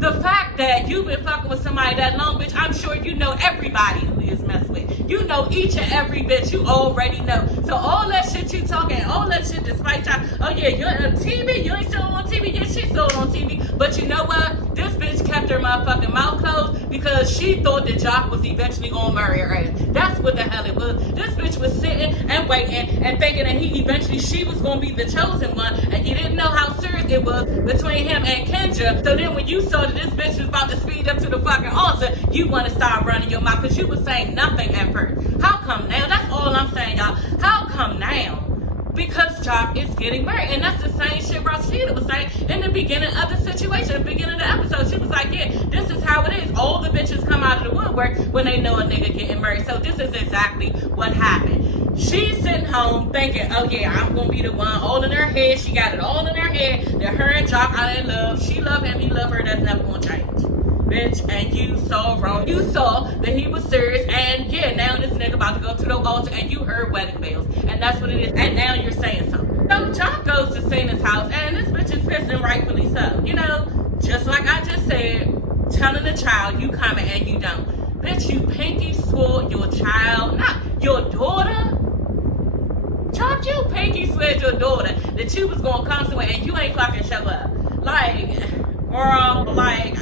The fact that you've been fucking with somebody that long, bitch, I'm sure you know everybody who is messing with. You know each and every bitch. You already know. So all that shit you talking, all that shit despite y'all, oh yeah, you're on TV, you ain't still on TV, yeah, she's still on TV. But you know what? This bitch kept her motherfucking mouth closed because she thought that Jock was eventually gonna marry her ass. That's what the hell it was. This bitch was sitting and waiting and thinking that she was gonna be the chosen one, and you didn't know how serious it was between him and Kendra. So then when you saw that this bitch was about to speed up to the fucking altar, you want to start running your mouth because you was saying nothing at first. How come now? That's all I'm saying, y'all. How come now? Because Jock is getting married. And that's the same shit Rashida was saying in the beginning of the situation, the beginning of the episode. She was like, yeah, this is how it is. All the bitches come out of the woodwork when they know a nigga getting married. So this is exactly what happened. She's sitting home thinking, oh yeah, I'm going to be the one. All in her head. She got it all in her head that her and Jock are in love. She love him. He love her. That's never going to change. Bitch, and you saw wrong. You saw that he was serious, and yeah, now this nigga about to go to the altar, and you heard wedding bells, and that's what it is, and now you're saying something. So Jock goes to Cena's house, and this bitch is pissed, and rightfully so. You know, just like I just said, telling the child you coming and you don't. Bitch, you pinky swore your child, not your daughter. Jock, you pinky swear your daughter that you was gonna come somewhere, and you ain't fucking show up. Like, girl, like,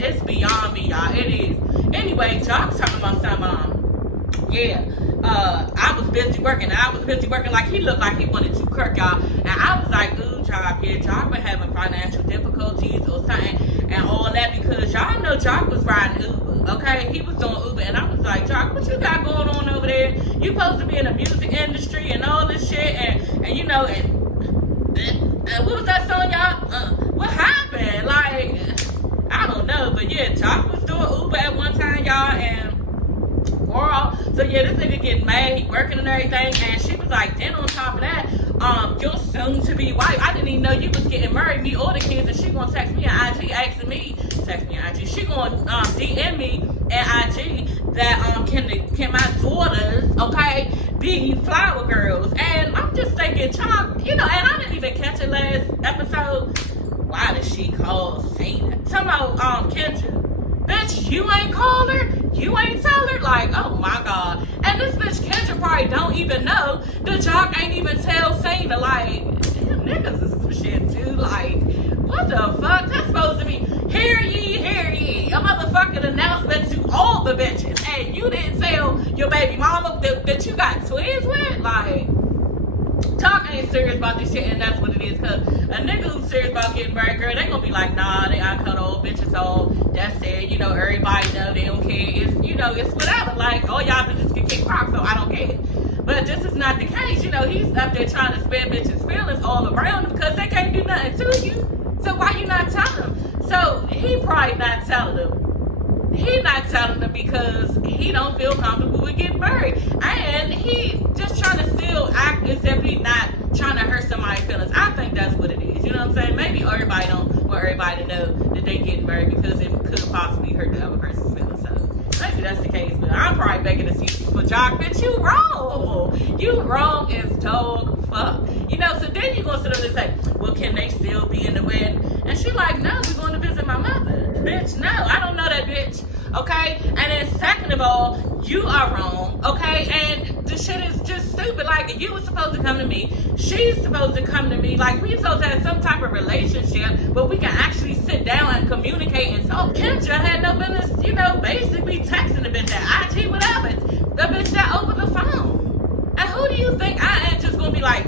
it's beyond me, y'all. It is. Anyway, Jock's talking about some, I was busy working. And I was busy working like he looked like he wanted to kirk, y'all. And I was like, ooh, Jock, yeah, Jock been having financial difficulties or something and all that because y'all know Jock was riding Uber, okay? He was doing Uber. And I was like, Jock, what you got going on over there? You supposed to be in the music industry and all this shit. And you know, and what was that song, y'all? What happened? Like, I don't know, but yeah, Jock was doing Uber at one time, y'all, and girl, so yeah, this nigga getting mad, he working and everything, and she was like, then on top of that, your soon-to-be wife, I didn't even know you was getting married, me or the kids, and she gonna text me on IG, asking me, she gonna DM me at IG that, can my daughters, okay, be flower girls, and I'm just thinking, Jock, you know, and I didn't even catch it last episode. Why did she call Cena? Talking about Kendra. Bitch, you ain't called her? You ain't tell her? Like, oh my God. And this bitch Kendra probably don't even know the Jock ain't even tell Cena. Like, damn, niggas is some shit too. Like, what the fuck? That's supposed to be, hear ye, a motherfucking announcement to all the bitches. And you didn't tell your baby mama that you got twins with? Like, Jock ain't serious about this shit, and that's what it is. Cause a nigga who's serious about getting married, girl, they gonna be like, nah, I cut old bitches off. That's it. You know, everybody know they don't care. It's, you know, it's whatever. Like, all y'all bitches can kick rocks, so I don't care. But this is not the case. You know, he's up there trying to spare bitches' feelings all around him because they can't do nothing to you. So why you not telling them? So he probably not telling them. He not telling them because he don't feel comfortable with getting married. And he just trying to still act as if he's not trying to hurt somebody's feelings. I think that's what it is. You know what I'm saying? Maybe everybody don't want everybody to know that they getting married because it could possibly hurt the other person's feelings. So maybe that's the case. But I'm probably begging to see for Jock, bitch, you wrong. You wrong as dog fuck. You know, so then you gonna sit up and say, well, can they still be in the wedding? And she like, no, we're going to visit my mother. Bitch, no, I don't know that bitch. Okay? And then second of all, you are wrong. Okay? And the shit is just stupid. Like, you were supposed to come to me. She's supposed to come to me. Like, we supposed to have some type of relationship where we can actually sit down and communicate and talk. Kendra had no business, you know, basically texting the bitch at IG, whatever. The bitch that over the phone. And who do you think I am just going to be like,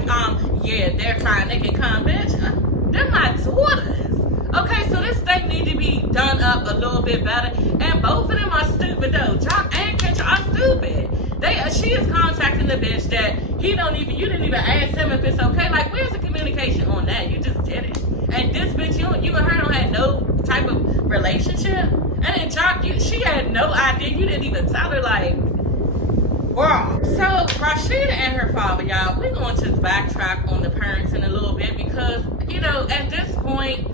yeah, they're fine. They can come, bitch. They're my daughters. Okay, so this thing need to be done up a little bit better. And both of them are stupid though. Jock and Kendra are stupid. She is contacting the bitch that you didn't even ask him if it's okay. Like, where's the communication on that? You just did it. And this bitch, you and her don't have no type of relationship. And then Jock, she had no idea. You didn't even tell her, like, wow. So Rashida and her father, y'all, we're going to just backtrack on the parents in a little bit because, you know, at this point,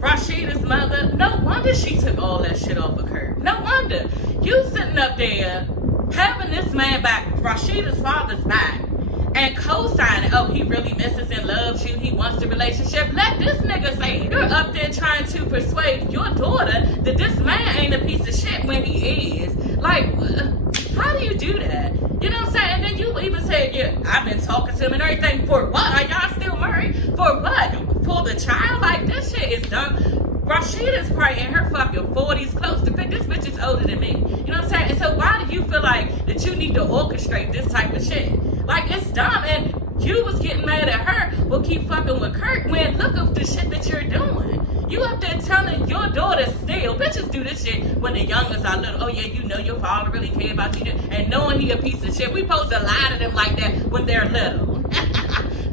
Rashida's mother, no wonder she took all that shit off of her. No wonder. You sitting up there having this man back, Rashida's father's back, and co-signing, oh, he really misses and loves you, he wants the relationship. Let this nigga say it. You're up there trying to persuade your daughter that this man ain't a piece of shit when he is. Like, how do you do that? You know what I'm saying? And then you even said, yeah, I've been talking to him and everything. For what? Are y'all still married? For what? For the child? Like, this shit is dumb. Rashida's probably in her fucking 40s, close to 50. This bitch is older than me. You know what I'm saying? And so why do you feel like that you need to orchestrate this type of shit? Like, it's dumb. And you was getting mad at her for keep fucking with Kurt when look at the shit that you're doing. You up there telling your daughter still, bitches do this shit when the youngest are little. Oh yeah, you know your father really care about you. And knowing he a piece of shit. We supposed to lie to them like that when they're little.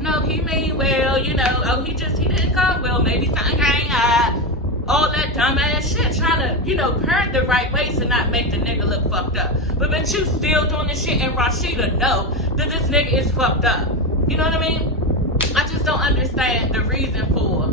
No, he mean well, you know. Oh, he didn't come well. Maybe something ain't all that dumbass shit, trying to, you know, parent the right way to not make the nigga look fucked up. But you still doing this shit, and Rashida know that this nigga is fucked up. You know what I mean? I just don't understand the reason for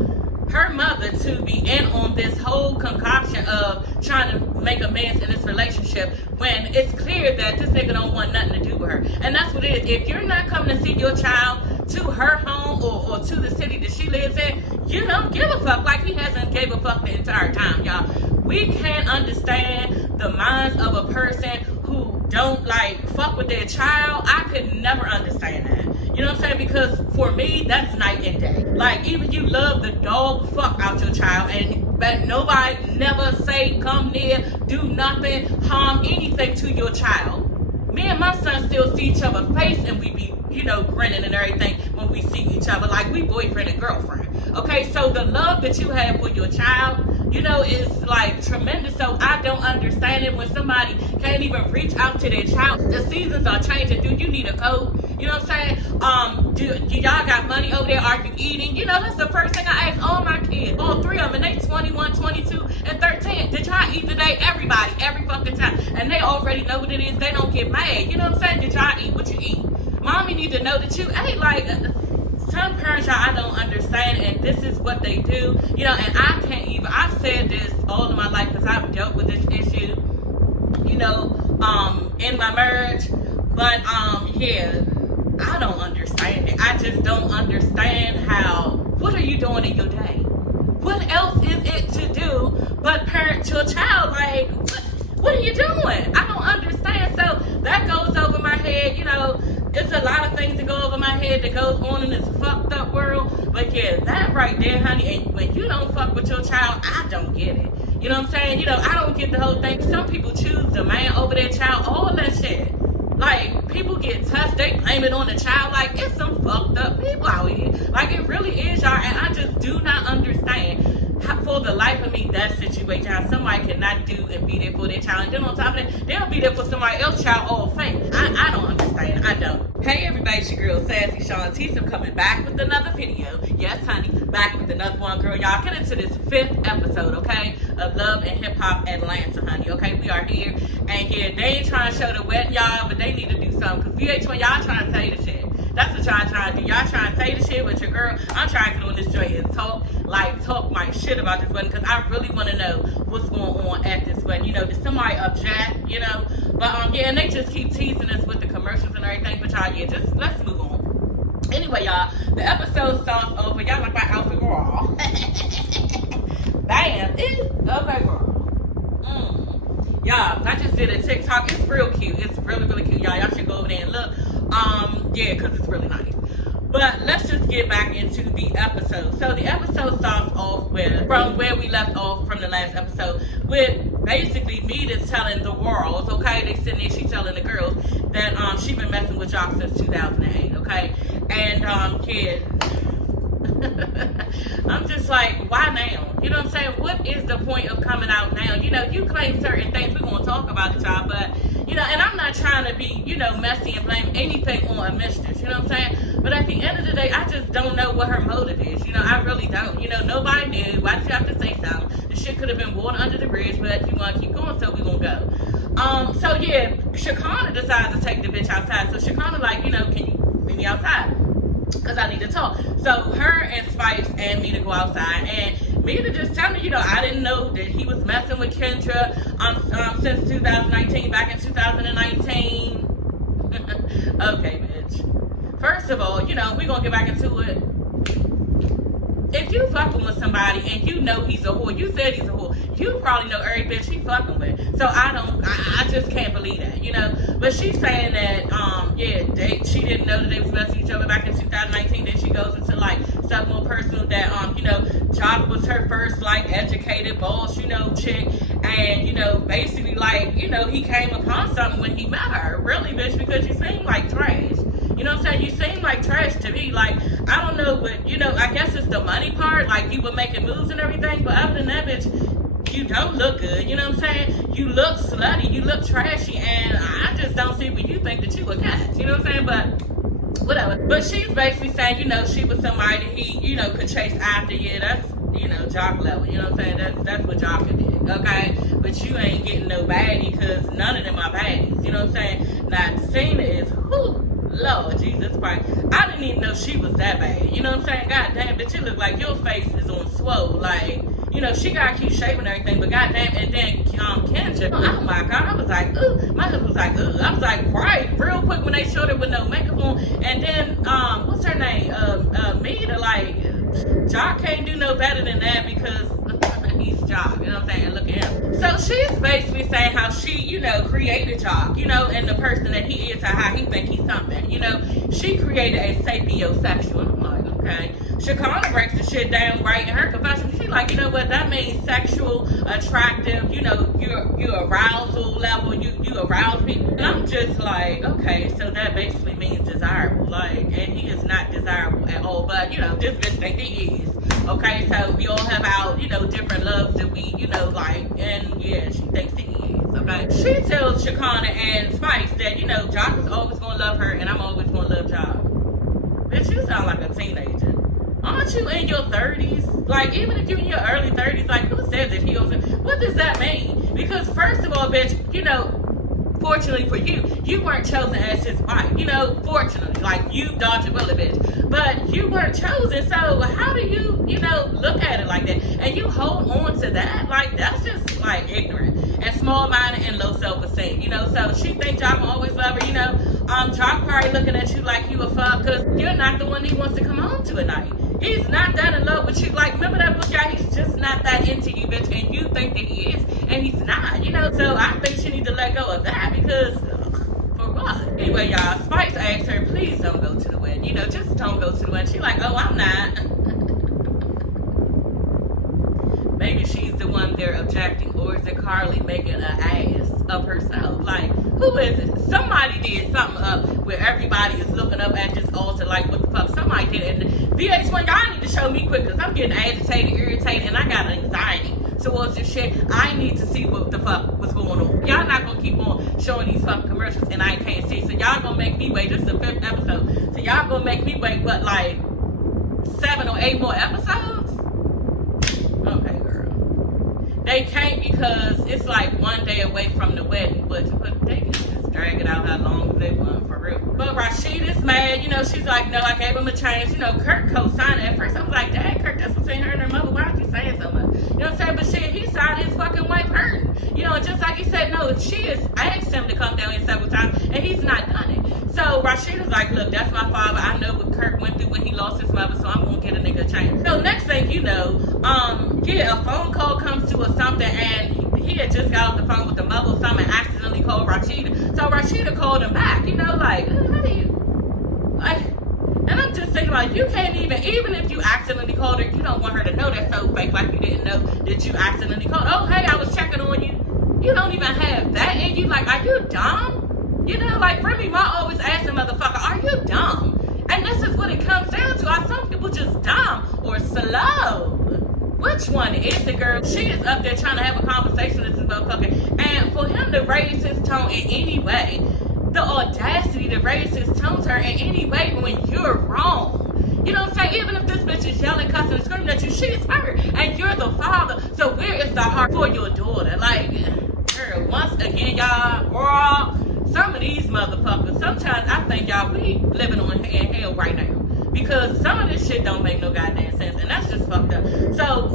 her mother to be in on this whole concoction of trying to make amends in this relationship when it's clear that this nigga don't want nothing to do with her. And that's what it is. If you're not coming to see your child to her home or to the city that she lives in, you don't give a fuck. Like he hasn't gave a fuck the entire time, y'all. We can't understand the minds of a person who don't like fuck with their child. I could never understand that. You know what I'm saying? Because for me, that's night and day. Like, even you love the dog fuck out your child, but nobody never say, come near, do nothing, harm anything to your child. Me and my son still see each other's face, and we be, you know, grinning and everything when we see each other, like we boyfriend and girlfriend. Okay, so the love that you have for your child, you know, is like tremendous. So I don't understand it when somebody can't even reach out to their child. The seasons are changing. Do you need a coat? You know what I'm saying? Do y'all got money over there? Are you eating? You know, that's the first thing I ask all my kids. All three of them, and they 21, 22, and 13. Did y'all eat today? Everybody, every fucking time. And they already know what it is. They don't get mad. You know what I'm saying? Did y'all eat what you eat? Mommy need to know that you ate. Like, some parents, y'all, I don't understand, and this is what they do. You know, and I can't even, I've said this all of my life because I've dealt with this issue, you know, in my marriage. But, yeah, I don't understand it. I just don't understand how, what are you doing in your day? What else is it to do but parent your child? Like, what are you doing? I don't understand. So that goes over my head. You know, it's a lot of things that go over my head that goes on in this fucked up world. But yeah, that right there, honey, and when you don't fuck with your child, I don't get it. You know what I'm saying? You know, I don't get the whole thing. Some people choose the man over their child, all that shit. Like, people get touched, they blame it on the child. Like, it's some fucked up people out here. Like, it really is, y'all. And I just do not understand how, for the life of me, that situation, how somebody cannot do and be there for their child. And then on top of that, they'll be there for somebody else's child all fake. I don't understand. I don't. Hey, everybody, it's your girl, Sassy Shantice. I'm coming back with another video. Yes, honey, back with another one, girl. Y'all, get into this 5th episode, okay, of Love and Hip Hop Atlanta, honey, okay? We are here. And yeah, they ain't trying to show the wedding, y'all, but they need to do something. Because VH1, y'all trying to say the shit. That's what y'all trying to do. Y'all trying to say the shit with your girl. I'm trying to get on this joint and talk my shit about this wedding. Because I really want to know what's going on at this wedding. You know, did somebody object, you know? But, yeah, and they just keep teasing us with the commercials and everything. But y'all, yeah, just let's move on. Anyway, y'all, the episode starts over. Y'all like my outfit, girl. Bam. Okay, girl. Y'all, I just did a TikTok. It's real cute. It's really, really cute, y'all. Y'all should go over there and look. Yeah, because it's really nice. But let's just get back into the episode. So the episode starts off from where we left off from the last episode, with basically Meda telling the world, okay, they sitting there, she telling the girls that she been messing with y'all since 2008, okay? And yeah, I'm just like, why now? You know what I'm saying? What is the point of coming out now? You know, you claim certain things, we're gonna talk about it, y'all, but you know, and I'm not trying to be, you know, messy and blame anything on a mistress, you know what I'm saying? But at the end of the day, I just don't know what her motive is. You know, I really don't. You know, nobody knew. Why did you have to say something? The shit could have been water under the bridge, but you want to keep going, so we gonna go. So yeah, Shakana decides to take the bitch outside. So Shakana like, you know, can you meet me outside? Because I need to talk. So her and Spice and Meda go outside, and Meda just tell me, you know, I didn't know that he was messing with Kendra since 2019, back in 2019. Okay, bitch. First of all, you know, we're gonna get back into it. If you fucking with somebody and you know he's a whore, you said he's a whore, you probably know every bitch he fucking with. So I just can't believe that, you know. But she's saying that, she didn't know that they was messing each other back in 2019. Then she goes into like stuff more personal that, you know, Jock was her first like educated boss, you know, chick. And, you know, basically like, you know, he came upon something when he met her. Really, bitch, because you seem like trash. You know what I'm saying? You seem like trash to me. Like, I don't know, but, you know, I guess it's the money part. Like, you were making moves and everything. But other than that, bitch, you don't look good. You know what I'm saying? You look slutty. You look trashy. And I just don't see what you think that you a cat. You know what I'm saying? But whatever. But she's basically saying, you know, she was somebody that he, you know, could chase after. Yeah, that's, you know, Jock level. You know what I'm saying? That's what Jock did. Okay? But you ain't getting no baddie because none of them are baddies. You know what I'm saying? Now, Cena is, whew. Lord Jesus Christ. I didn't even know she was that bad. You know what I'm saying? God damn, bitch, you look like your face is on swole. Like, you know, she gotta keep shaving everything, but goddamn, and then Kendra, oh my God, I was like, ooh. My husband was like, ooh. I was like, right, real quick when they showed her with no makeup on. And then, what's her name? Meda, like, Jock can't do no better than that because he's Jock, you know what I'm saying? Look at him. So she's basically saying how she, you know, created Jock, you know, and the person that he is, how he think he's something, you know. She created a sapiosexual. I'm like, okay. Shakana breaks the shit down right in her confession. She like, you know what, that means sexual, attractive, you know, your arousal level, you arouse people. And I'm just like, okay, so that basically means desirable. Like, and he is not desirable at all, but, you know, this bitch think he is. Okay, so we all have our, you know, different loves that we, you know, like, and yeah, she thinks he is, okay? She tells Shakana and Spice that, you know, Jock is always gonna love her and I'm always gonna love Jock. Bitch, you sound like a teenager. Aren't you in your 30s? Like, even if you're in your early 30s, like, who says that he owes it? What does that mean? Because first of all, bitch, you know, fortunately for you, you weren't chosen as his wife. You know, fortunately, like, you dodged a bullet, bitch. But you weren't chosen, so how do you, you know, look at it like that? And you hold on to that? Like, that's just, like, ignorant and small-minded and low self-esteem, you know? So she thinks Jock will always love her, you know? Jock probably looking at you like you a fuck because you're not the one he wants to come home to at night. He's not that in love with you. Like, remember that book, y'all? He's just not that into you, bitch, and you think that he is, and he's not, you know? So I think you need to let go of that because, for what? Anyway, y'all, Spice asked her, please don't go to the wedding. You know, just don't go to the wedding. She's like, oh, I'm not. Maybe she's the one they're objecting, or is it Carly making an ass of herself? Like, who is it? Somebody did something up where everybody is looking up at this altar like, what the fuck? Somebody did. And VH1, y'all need to show me quick because I'm getting agitated, irritated, and I got anxiety towards this shit. I need to see what the fuck was going on. Y'all not gonna keep on showing these fucking commercials and I can't see. So y'all gonna make me wait. This is the 5th episode. So y'all gonna make me wait, what, like 7 or 8 more episodes? Okay, girl. They can't because it's like 1 day away from the wedding, but they can just drag it out how long as they want, for real. But Rashid is mad, you know, she's like, no, I gave him a chance. You know, Kurt co-signed it. At first I was like, dang, Kurt, that's between her and her mother. Why are you saying so much? You know what I'm saying? But shit, he signed his fucking wife hurting. You know, just like he said, no, she is, I asked him to come down here several times, and he's not done it. So Rashid is like, look, that's my father. I know what Kurt went through when he lost his mother, so I'm gonna get a nigga a chance. So next thing you know, a phone call comes to or something, and he had just got off the phone with the mother or something and accidentally called Rashida. So Rashida called him back, you know, like, how do you, like, and I'm just thinking, like, you can't even if you accidentally called her, you don't want her to know that's so fake, like you didn't know that you accidentally called. Oh, hey, I was checking on you. You don't even have that in you. Like, are you dumb? You know, like, Remy Ma always asks the motherfucker, are you dumb? And this is what it comes down to. Are some people just dumb or slow? Which one is the girl? She is up there trying to have a conversation with this motherfucker. And for him to raise his tone in any way, the audacity to raise his tone to her in any way when you're wrong. You know what I'm saying? Even if this bitch is yelling, cussing, and screaming at you, she's hurt. And you're the father. So where is the heart for your daughter? Like, girl, once again, y'all, girl, some of these motherfuckers, sometimes I think y'all, we living on in hell right now. Because some of this shit don't make no goddamn sense. And that's just fucked up. So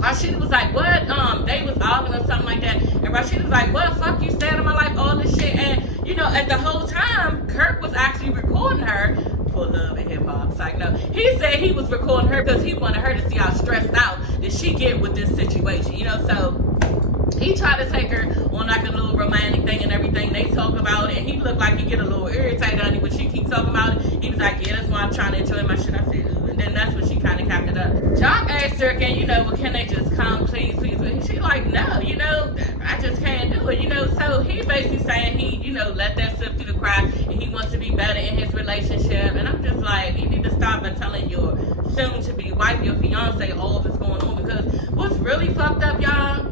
Rashida was like, what? They was arguing or something like that. And Rashida was like, what? Fuck you, stay out of my life, all this shit. And, you know, at the whole time, Kirk was actually recording her for was like, no. He said he was recording her because he wanted her to see how stressed out that she get with this situation, you know. So he tried to take her on like a little romantic thing and everything. They talk about it, and he looked like he get a little irritated on it when she keeps talking about it. He was like, yeah, that's why I'm trying to enjoy my shit. I said, ooh. And then that's when she kind of capped it up. Jock asked her again, you know, well, can they just come, please? And she like, no, you know, I just can't do it, you know. So he basically saying he, you know, let that slip through the crack, and he wants to be better in his relationship. And I'm just like, you need to stop and telling your soon-to-be wife, your fiance, all that's going on, because what's really fucked up, y'all,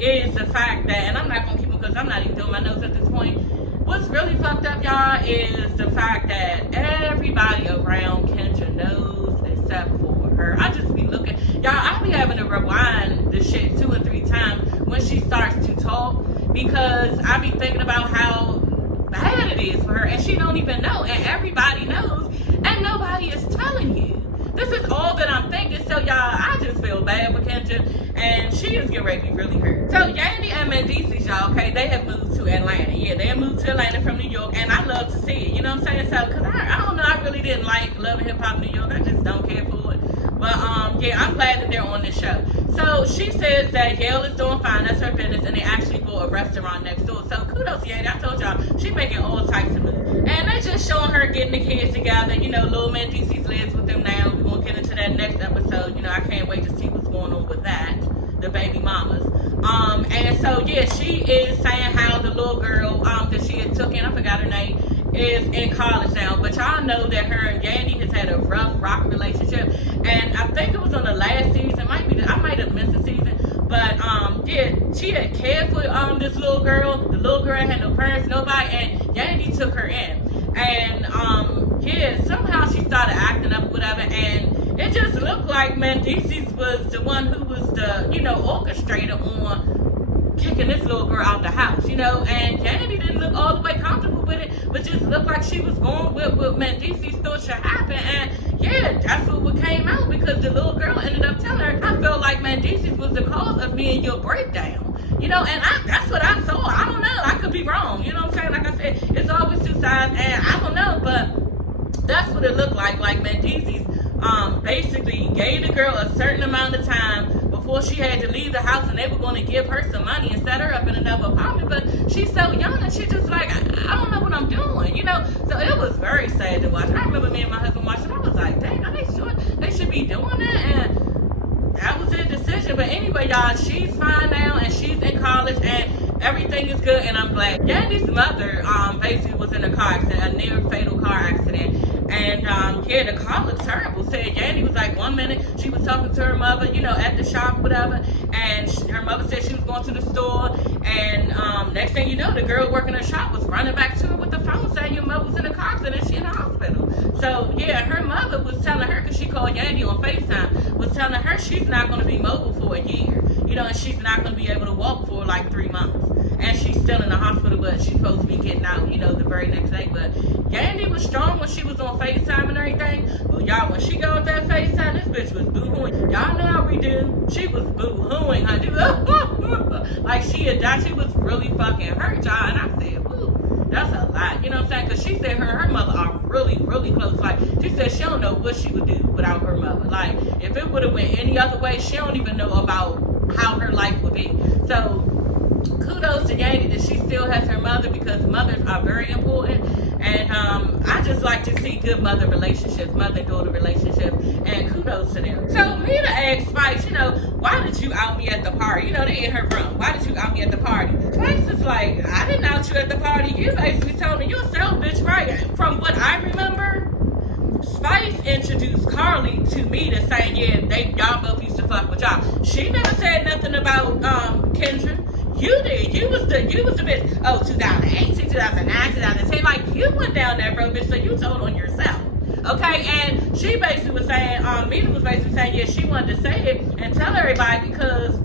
is the fact that, and I'm not gonna keep them because I'm not even doing my notes at this point. What's really fucked up, y'all, is the fact that everybody around Kendra knows except for her. I just be looking, y'all, I be having to rewind the shit 2 or 3 times when she starts to talk, because I be thinking about how bad it is for her, and she don't even know, and everybody knows, and nobody is telling you. This is all that I'm thinking. So y'all, I just feel bad for Kendra, and she is getting ready to be really hurt. So Yandy and Ms, y'all, okay, they have moved to Atlanta. Yeah, they have moved to Atlanta from New York, and I love to see it. You know what I'm saying? So, cause I don't know, I really didn't like Love and Hip Hop New York. I just don't care for it. But yeah, I'm glad that they're on this show. So she says that Yale is doing fine. That's her business, and they actually bought a restaurant next door. So kudos, Yandy. I told y'all, she making all types of moves. And they just showing her getting the kids together. You know, Lil Ms lives with them now. We're gonna get into that next episode. You know, I can't wait to see what's going on with that, the baby mamas. And so yeah, she is saying how the little girl that she had took in, I forgot her name, is in college now. But y'all know that her and Yandy has had a rough rock relationship, and I think it was on the last season. I might have missed a season, but yeah, she had cared for this little girl. The little girl had no parents, nobody, and Yandy took her in. And yeah, somehow she started acting up, whatever, and it just looked like Ms was the one who was the, you know, orchestrator on kicking this little girl out the house, you know. And Yandy didn't look all the way comfortable with it, but just looked like she was going with what Ms thought should happen. And yeah, that's what came out, because the little girl ended up telling her, I felt like Ms was the cause of me and your breakdown. You know, and that's what I saw. I don't know. I could be wrong. You know what I'm saying? Like I said, it's always 2 sides, and I don't know, but that's what it looked like. Like Ms basically gave the girl a certain amount of time before she had to leave the house, and they were going to give her some money and set her up in another apartment. But she's so young, and she just like, I don't know what I'm doing, you know. So it was very sad to watch. I remember me and my husband watching. I was like, dang, are they sure they should be doing that? And that was their decision. But anyway, y'all, she's fine now, and she's in college, and everything is good, and I'm glad. Yandy's mother basically was in a car accident, a near fatal car accident. And yeah, the car looked terrible. Said Yandy was like, 1 minute she was talking to her mother, you know, at the shop, whatever, and her mother said she was going to the store, and next thing you know, the girl working the shop was running back to her with the phone saying your mother was in a car accident, she in the hospital. So yeah, her mother was telling her, because she called Yandy on FaceTime, was telling her she's not going to be mobile for a year, you know, and she's not going to be able to walk for like 3 months. And she's still in the hospital, but she's supposed to be getting out, you know, the very next day. But Yandy was strong when she was on FaceTime and everything. But y'all, when she got with that FaceTime, this bitch was boo-hooing. Y'all know how we do. She was boo-hooing. Like she had died. She was really fucking hurt, y'all. And I said, ooh, that's a lot. You know what I'm saying? Because she said her mother are really, really close. Like, she said she don't know what she would do without her mother. Like, if it would have went any other way, she don't even know about how her life would be. So kudos to Yandy that she still has her mother, because mothers are very important. And I just like to see good mother relationships, mother-daughter relationships, and kudos to them. So Meda asked Spice, you know, why did you out me at the party? You know, they in her room. Why did you out me at the party? Spice is like, I didn't out you at the party. You basically told me yourself, bitch, right? From what I remember, Spice introduced Carly to Meda, saying, yeah, y'all both used to fuck with y'all. She never said nothing about Kendra. You did. You was the bitch. Oh, 2018, 2009, 2010. Like, you went down that road, bitch, so you told on yourself. Okay? And she basically was saying, Meda was basically saying, yeah, she wanted to say it and tell everybody because,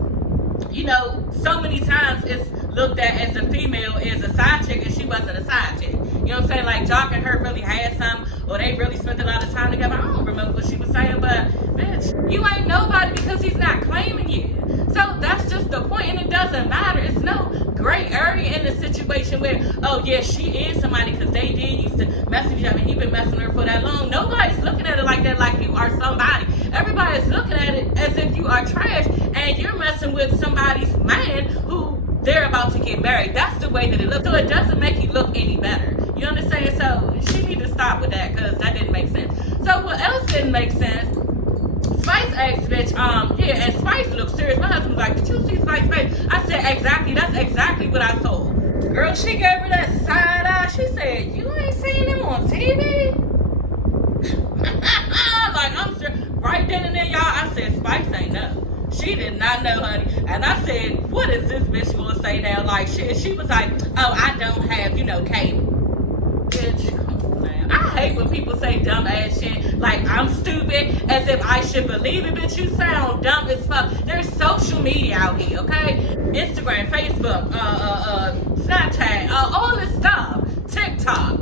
you know, so many times it's looked at as a female is a side chick, and she wasn't a side chick. You know what I'm saying? Like, Jock and her really had some, or they really spent a lot of time together. I don't remember what she was saying, but, bitch, you ain't nobody because he's not claiming you. So that's just the point, and it doesn't matter. It's no gray area in the situation. situation where, oh yeah, she is somebody because they did used to mess with each other and he been messing with her for that long. Nobody's looking at it like that, like you are somebody. Everybody's looking at it as if you are trash and you're messing with somebody's man who they're about to get married. That's the way that it looks. So it doesn't make you look any better. You understand? So she need to stop with that because that didn't make sense. So what else didn't make sense? Spice asked bitch, yeah, and Spice looked serious. My husband was like, did you see Spice's face? I said, exactly, that's exactly what I saw. Girl, she gave her that side eye. She said, you ain't seen him on TV? Like, I'm sure, right then and there, y'all, I said, Spice ain't know. She did not know, honey. And I said, what is this bitch gonna say now? Like, she was like, oh, I don't have, cable. Bitch, come on now. I hate when people say dumb ass shit like I'm stupid as if I should believe it. Bitch, you sound dumb as fuck. There's social media out here, okay? Instagram, Facebook, Snapchat, all this stuff. TikTok,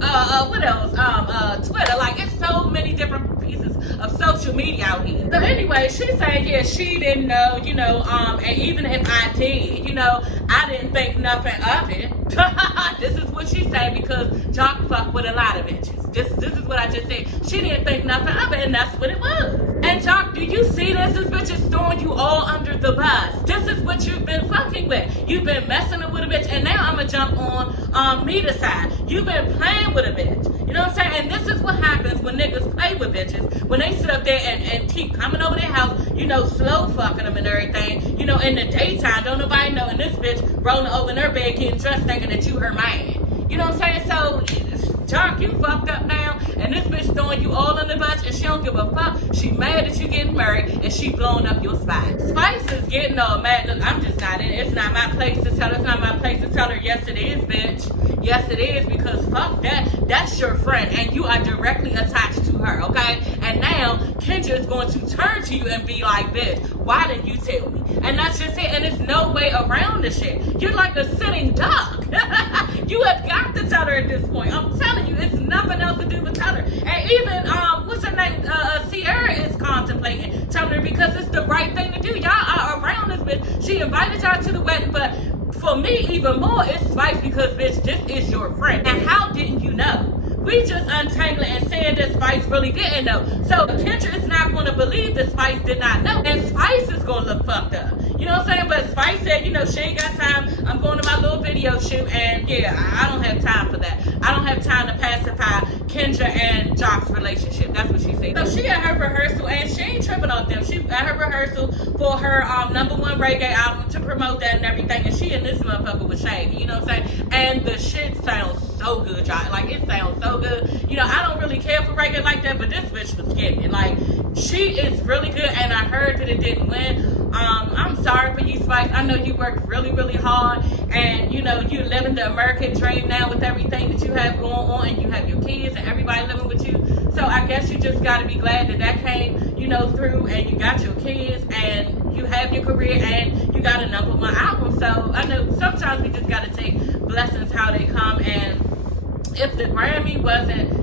what else? Twitter. Like, it's so many different pieces of social media out here. So anyway, she said, yeah, she didn't know, and even if I did, I didn't think nothing of it. This is what she said because Jock fucked with a lot of bitches. This is what I just said. She didn't think nothing of it, and that's what it was. And Jock, do you see this? This bitch is throwing you all under the bus. This is what you've been fucking with. You've been messing with a bitch, and now I'm gonna jump on Meda-Cine. You've been playing with a bitch. You know what I'm saying? And this is what happens when niggas play with bitches. When they sit up there and keep coming over their house, slow fucking them and everything. In the daytime, don't nobody know. And this bitch rolling over in her bed, getting dressed, thinking that you her man. You know what I'm saying? So, Jock, you fucked up now, and this bitch throwing you all in the bus, and she don't give a fuck. She mad that you getting married, and she blowing up your spot. Spice is getting all mad. Look, I'm just not in it. It's not my place to tell her. It's not my place to tell her. Yes, it is, bitch. Yes, it is, because fuck that. That's your friend, and you are directly attached to her, okay? And now, Kendra is going to turn to you and be like, bitch, why didn't you tell me? And that's just it, and there's no way around this shit. You're like a sitting duck. You have got to tell her at this point. I'm telling you, it's nothing else to do but tell her. And even, what's her name, Sierra is contemplating telling her because it's the right thing to do. Y'all are around this bitch. She invited y'all to the wedding, but for me, even more, it's Spice because, bitch, this is your friend. And how didn't you know? We just untangling and saying that Spice really didn't know. So Kendra is not going to believe that Spice did not know. And Spice is going to look fucked up. You know what I'm saying? But Spice said, she ain't got time. I'm going to my little video shoot. And yeah, I don't have time for that. I don't have time to pacify Kendra and Jock's relationship. That's what she said. So she at her rehearsal, and she ain't tripping off them. She at her rehearsal for her #1 reggae album to promote that and everything. And she and this motherfucker was shaggy. You know what I'm saying? And the shit sounds so good, y'all. Like, it sounds so good. I don't really care for reggae like that, but this bitch was getting it. Like, she is really good, and I heard that it didn't win. I'm sorry for you, Spice. I know you worked really, really hard, and you're living the American dream now with everything that you have going on, and you have your kids and everybody living with you. So I guess you just got to be glad that came, through, and you got your kids, and you have your career, and you got a #1 album. So I know sometimes we just got to take blessings how they come, and if the Grammy wasn't,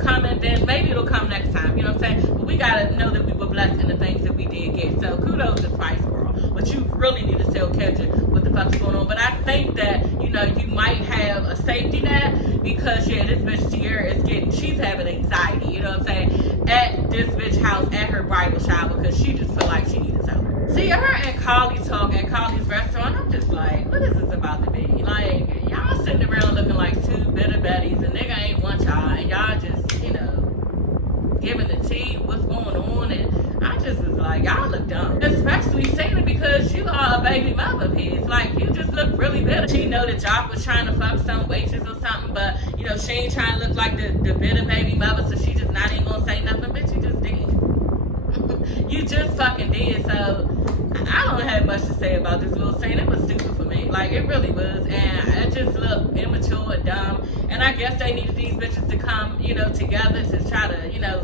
coming, then maybe it'll come next time. You know what I'm saying? But we gotta know that we were blessed in the things that we did get. So kudos to Spice Girl. But you really need to tell Kendra what the fuck's going on. But I think that, you might have a safety net because, yeah, this bitch Sierra she's having anxiety, you know what I'm saying, at this bitch house at her bridal shower because she just feel like she needs to tell her. See, her and Carly talk at Carly's restaurant. I'm just like, what is this about to be? Like, y'all sitting around looking like two bitter betties, and nigga ain't want y'all, and y'all just, giving the tea, what's going on, and I just was like, y'all look dumb. Especially Cena because you are a baby mother of his. Like, you just look really bitter. She know that Jock was trying to fuck some waitress or something, but, she ain't trying to look like the bitter baby mother, so she just not even gonna say nothing, bitch, you just did. You just fucking did, so I don't have much to say about this little scene. It was stupid for me. Like, it really was. And it just looked immature and dumb. And I guess they needed these bitches to come, together to try to,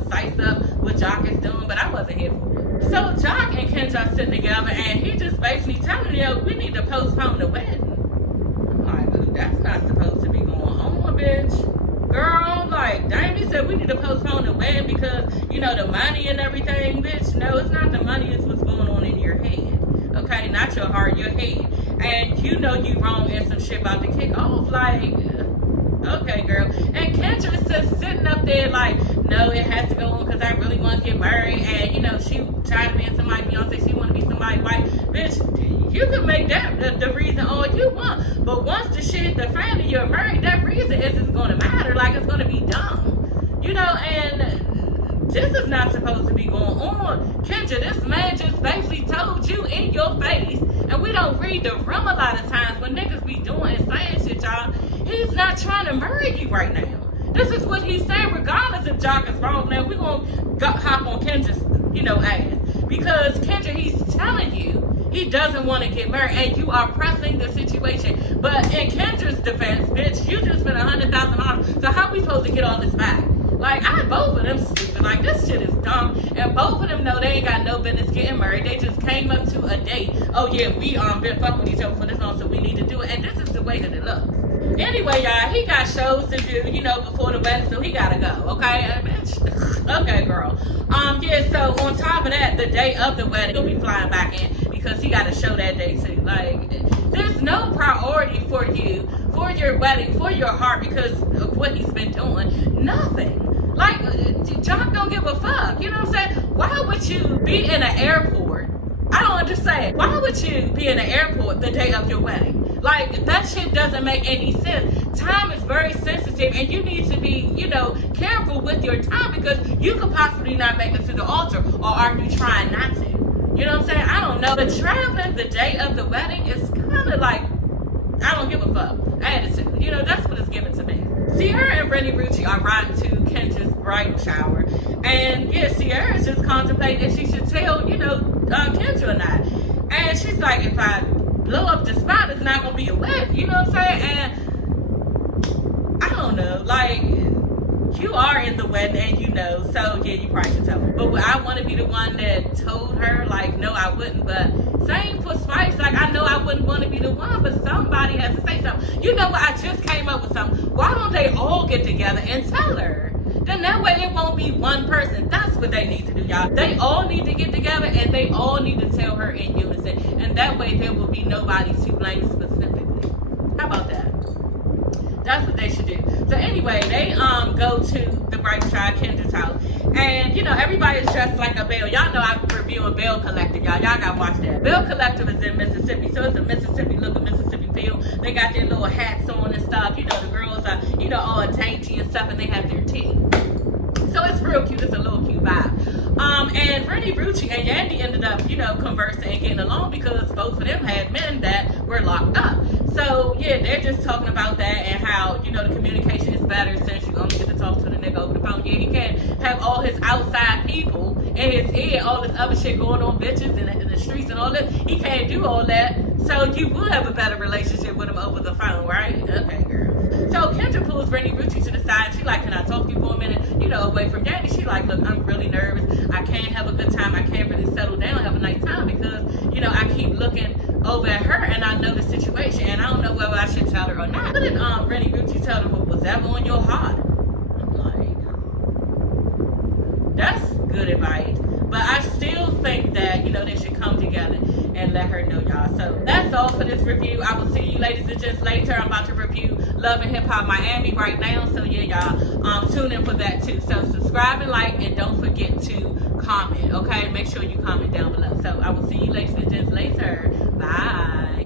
size up what Jock is doing. But I wasn't here for it. So Jock and Kendra are sitting together, and he just basically telling them, we need to postpone the wedding. I'm like, ooh, that's not supposed to be going on, bitch. Girl, like, damn, he said we need to postpone the wedding because, the money and everything, bitch. No, it's not the money, it's what's going on in your head. Okay, not your heart, your head. And know you wrong and some shit about to kick off. Like, okay, girl. And Kendra's just sitting up there like, no, it has to go on because I really want to get married. And, you know, she tried to be somebody, Beyonce, she want to be somebody white. Bitch, you can make that the reason all you want. But once the shit hit the fan and you're married, that reason isn't going to matter. Like, it's going to be dumb. You know, and this is not supposed to be going on. Kendra, this man just basically told you in your face. And we don't read the room a lot of times when niggas be doing and saying shit, y'all. He's not trying to marry you right now. This is what he's saying, regardless if Jock is wrong. Now, we're going to hop on Kendra's, you know, ass. Because Kendra, he's telling you he doesn't want to get married, and you are pressing the situation. But in Kendra's defense, bitch, you just spent $100,000. So how we supposed to get all this back? Like, both of them stupid. Like, this shit is dumb. And both of them know they ain't got no business getting married. They just came up to a date. Oh, yeah, we been fucking with each other for this long, so we need to do it. And this is the way that it looks. Anyway, y'all, he got shows to do, you know, before the wedding, so he gotta go, okay? Bitch. Okay, girl. Yeah, so on top of that, the day of the wedding, he'll be flying back in because he got a show that day, too. Like, there's no priority for you, for your wedding, for your heart, because of what he's been doing. Nothing. Like, Jock don't give a fuck. You know what I'm saying? Why would you be in an airport? I don't understand. Why would you be in an airport the day of your wedding? Like, that shit doesn't make any sense. Time is very sensitive, and you need to be, you know, careful with your time because you could possibly not make it to the altar, or are you trying not to? You know what I'm saying? I don't know. But traveling the day of the wedding is kind of like, I don't give a fuck. Attitude. You know, that's what it's given to me. Sierra and Rennie Rucci are riding to Kendra's bridal shower. And, yeah, Sierra's just contemplating if she should tell, you know, Kendra or not. And she's like, if I blow up the spot, it's not going to be a wedding. You know what I'm saying? And I don't know. Like, you are in the wedding and you know. So, yeah, you probably can tell her. But I want to be the one that told her, like, no, I wouldn't. But same for Spice. Like, I know I wouldn't want to be the one, but somebody has to say something. You know what? I just came up with something. Why don't they all get together and tell her? Then that way it won't be one person. That's what they need to do, y'all. They all need to get together and they all need to tell her in unison. And that way there will be nobody to blame specifically. How about that? That's what they should do. So anyway, they go to the bridal shower, Kendra's house. And, you know, everybody's dressed like a Belle. Y'all know I'm reviewing Belle Collective, y'all. Y'all gotta watch that. Belle Collective is in Mississippi, so it's a Mississippi look, a Mississippi feel. They got their little hats on and stuff. You know, the girls are, you know, all dainty and stuff, and they have their tea. So it's real cute. It's a little cute vibe. And Rennie Rucci and Yandy ended up, you know, conversing and getting along because both of them had men that were locked up. So, yeah, they're just talking about that and how, you know, the communication is better since you only get to talk to the nigga over the phone. Yeah, he can't have all his outside people in his ear, all this other shit going on, bitches in the streets and all that. He can't do all that. So you will have a better relationship with him over the phone, right? Okay, girl. So Kendra pulls Rennie Rucci to the side. She like, can I talk to you for a minute? You know, away from Yandy. She like, look, I'm really nervous. I can't have a good time. I can't really settle down, have a nice time because, you know, I keep looking over at her and I know the situation and I don't know whether I should tell her or not. But then Rennie Rucci tell her what was ever on your heart. I'm like, that's good advice. But I still think that, you know, they should come together and let her know, y'all. So that's all for this review. I will see you ladies and gents later. I'm about to review Love and Hip Hop Miami right now. So yeah, y'all, tune in for that too. So subscribe and like, and don't forget to comment, okay? Make sure you comment down below. So I will see you ladies and gents later. Bye.